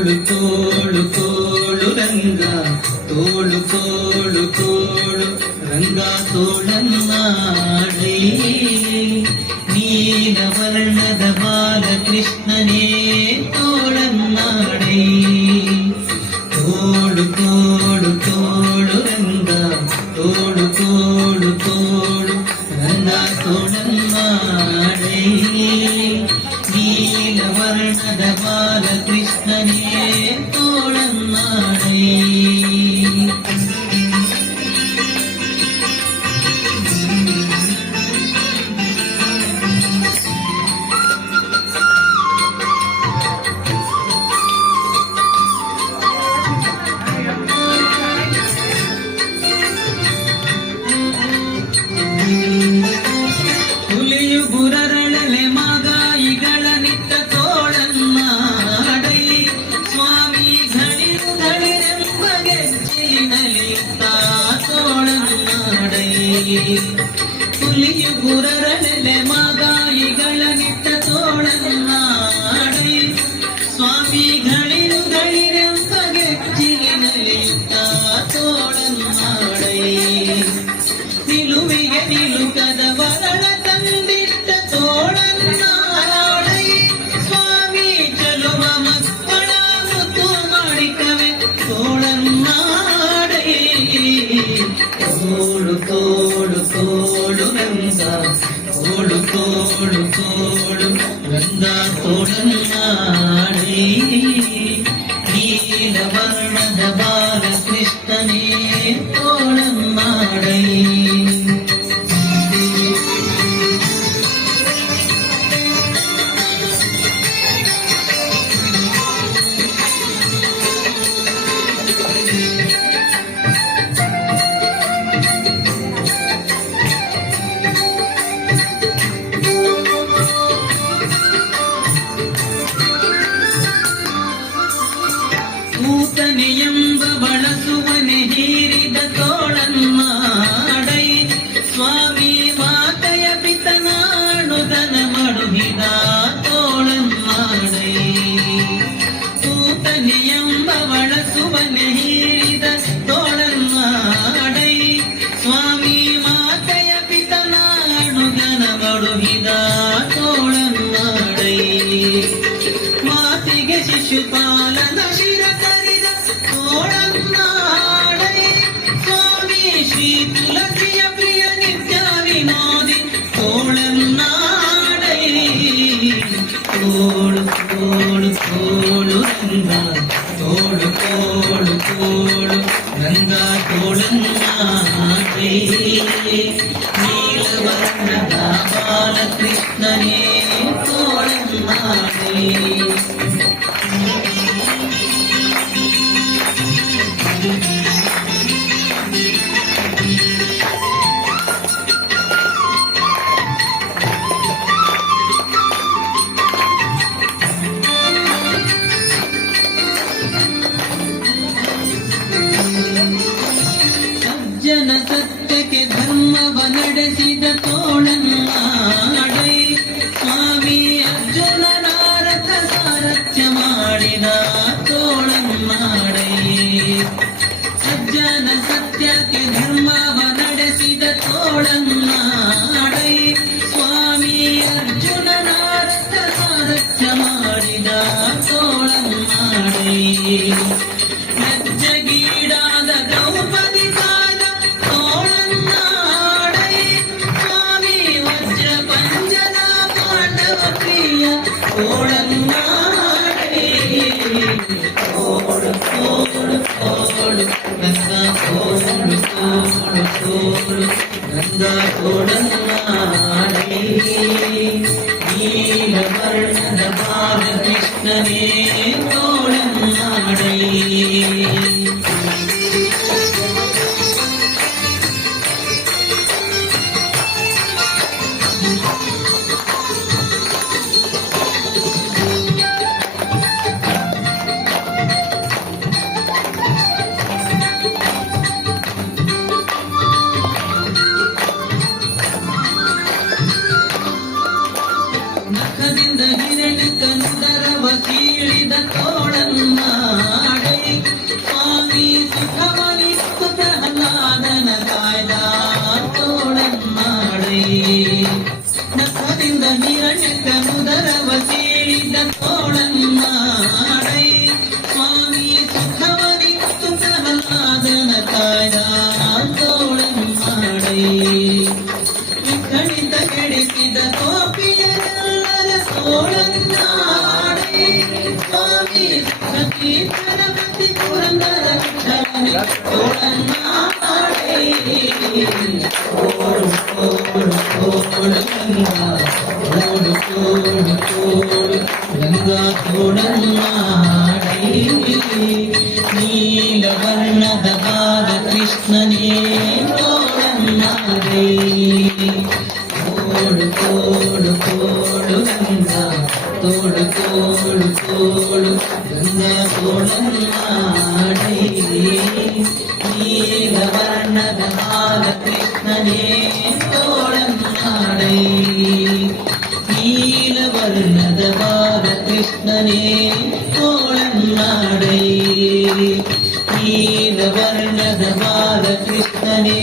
ತೋಳು ತೋಳು ತೋಳು ರಂಗ ತೋಳು ತೋಳು ತೋಳು ರಂಗ ತೋಳನ್ನಾಡಿ ನೀಲ ವರ್ಣದ ಬಾಲಕೃಷ್ಣನೇ ತೋಳನ್ನಾಡಿ ತೋಳು ತೋಳು ತೋಳು ರಂಗ ತೋಳು ತೋಳು ತೋಳು ರಂಗ ತೋಳನ್ನಾಡಿ ನೀಲ ವರ್ಣದ ಬಾಲಕೃಷ್ಣನೇ ತೋಳನ್ನಾಡಿ ಹುಲಿಯು ಗುರರಳಲೆ ಮಾಗಾಯಿಗಳ ನಿತ್ತ ತೋಳನ್ನಾಡೈ ಸ್ವಾಮಿ ಘಳಿರು ಘಳಿರೆಂಬ ಗೆಜ್ಜಿನಲಿತ್ತ ತೋಳನ್ನಾಡೈ ಹುಲಿಯು ಗುರರಳಲೆ ಮಾಗಾಯಿಗಳ ನಿತ್ತ ತೋಳನ್ನಾಡೈ ಸ್ವಾಮಿ ಘಳಿರು ಘಳಿರೆಂಬ ಗೆಜ್ಜಿನಲಿತ್ತ ತೋಳನ್ನಾಡೈ ನಿಲುವಿಗೆ ನಿಲುಕದ ವರಳ ತಂದಿಟ್ಟ ತೋಳನ್ನಾಡೈ ಸ್ವಾಮಿ ಚಲುವ ಮಕ್ಕಳ ಮುತ್ತು ಮಾಡಿಕವೆ ತೋಳನ್ನಾಡೈ ತೋಳು ತೋಳು ತೋಳು ರಂಗ ತೋಳು ತೋಳು ತೋಳು ರಂಗ ತೋಳನ್ನಾಡೈ ನೀಲ ವರ್ಣದ ಬಾಲಕೃಷ್ಣನೇ ತೋಳನ್ನಾಡೈ ಕೂತನೆಯೆಂಬ ಬಳಸುವನೆ ಹೀರಿದ ತೋಳನ್ನಾಡೈ ಸ್ವಾಮಿ ಮಾತೆಯ ಪಿತನಾಡುದನ ಮಡುಹಿದ ತೋಳನ್ನಾಡೈ ಕೂತನೆಯೆಂಬ ಬಳಸುವನೆ ಹೀರಿದ ತೋಳನ್ನಾಡೈ ಸ್ವಾಮಿ ಮಾತೆಯ ಪಿತನಾಡುದನ ಮಡುಹಿದ ತೋಳನ್ನಾಡೈ ಮಾತಿಗೆ ಶಿಶುಪಾಲನ ಶಿರ ಕರಿದ ತೋಳನ್ನಾಡೈ ಸ್ವಾಮಿ ಶ್ರೀ ತುಳಸಿಯ ಪ್ರಿಯ ನಿತ್ಯ ವಿನೋದಿ ತೋಳನ್ನಾಡೈ ತೋಳು ತೋಳು ತೋಳು ರಂಗ ತೋಳು ತೋಳು ತೋಳು ರಂಗ ತೋಳನ್ನಾಡೈ ನೀಲವರ್ಣದ ಬಾಲಕೃಷ್ಣನೇ ತೋಳನ್ನಾಡೈ ಸಜ್ಜನ ಸತ್ಯಕ್ಕೆ ಧರ್ಮವ ನಡೆಸಿದ ತೋಳನ್ನಾಡೈ ಸ್ವಾಮಿ ಅರ್ಜುನನ ರಥ ಸಾರಥ್ಯ ಮಾಡಿದ ತೋಳನ್ನಾಡೈ ಸಜ್ಜನ ಸತ್ಯಕ್ಕೆ ಧರ್ಮವ ನಡೆಸಿದ ತೋಳನ್ನಾಡೈ ಸ್ವಾಮಿ ಅರ್ಜುನನ ರಥ ಸಾರಥ್ಯ ಮಾಡಿದ ತೋಳನ್ನಾಡೈ ಲಜ್ಜಗೀಡಾದ ದ್ರೌಪದಿ ಕಾದ ತೋಳನ್ನಾಡೈ ಸ್ವಾಮಿ ವಜ್ರ ಪಂಜನ ಪಾಂಡವ ಪ್ರಿಯ ತೋಳನ್ನಾಡೈ ತೋಳು ತೋಳು ತೋಳು ರಂಗ ತೋಳು ತೋಳು ತೋಳು ರಂಗ ತೋಳನ್ನಾಡೈ ನೀಲ ವರ್ಣದ ಬಾಲಕೃಷ್ಣನೇ ತೋಳನ್ನಾಡೈ ನಖದಿಂದ ಹಿರಣ ಕಂದರವ ಕೀಳಿದ ತೋಳನ್ನ ಸೇರಿದ ಗೋಪಿಯರೆಲ್ಲರ ಸೋಳನ್ನಾಡೆ ಸ್ವಾಮಿ ಸಖಿ ಗಣಪತಿ ಪುರಂದರ ವಿಠಲನೆ ಸೋಳನ್ನಾಡೆ ಓಡು ಓಡು ಗಂಗಾ ಓಡು ಓಡು ಓಡು ಗಂಗಾ ಸೋಳನ್ನಾಡೆ ನೀಲವರ್ಣದ ಬಾಲಕೃಷ್ಣನೇ ಸೋಳನ್ನಾಡೆ ತೋಡು ತೋಡು ತೋಡು ಗಂಗಾ ತೋಡು ತೋಡು ತೋಡು ಗಂಗಾ ತೋಡನ್ನಾಡೆ ನೀಲವರ್ಣದ ಬಾಲಕೃಷ್ಣನೇ ತೋಡನ್ನಾಡೆ ನೀಲವರ್ಣದ ಬಾಲಕೃಷ್ಣನೇ ತೋಡನ್ನಾಡೆ ನೀಲವರ್ಣದ ಬಾಲಕೃಷ್ಣನೇ